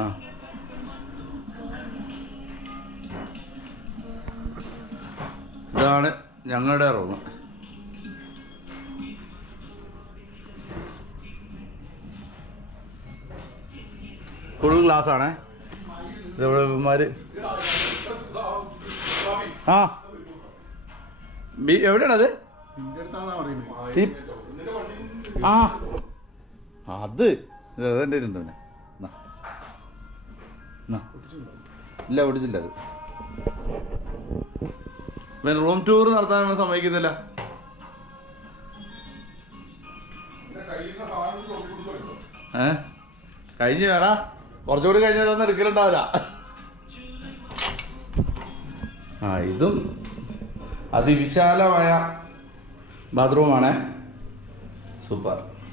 ആ ഇതാണ് ഞങ്ങളുടെ റൂം. ഫുൾ ഗ്ലാസ് ആണേ. ഇതവിടെ ഇവന്മാര് ആ എവിടെയാണത്? ആ അത് അതെൻ്റെ ഉണ്ടോ? ഇല്ല ഓടിച്ചില്ല അത്. പിന്നെ റൂം ടൂർ നടത്താൻ നമ്മൾ സമ്മതിക്കുന്നില്ല. കഴിഞ്ഞ് വേണ കുറച്ചുകൂടി കഴിഞ്ഞതൊന്നും എടുക്കലുണ്ടാവില്ല. ആ ഇതും അതിവിശാലമായ ബാത്റൂമാണ്. സൂപ്പർ.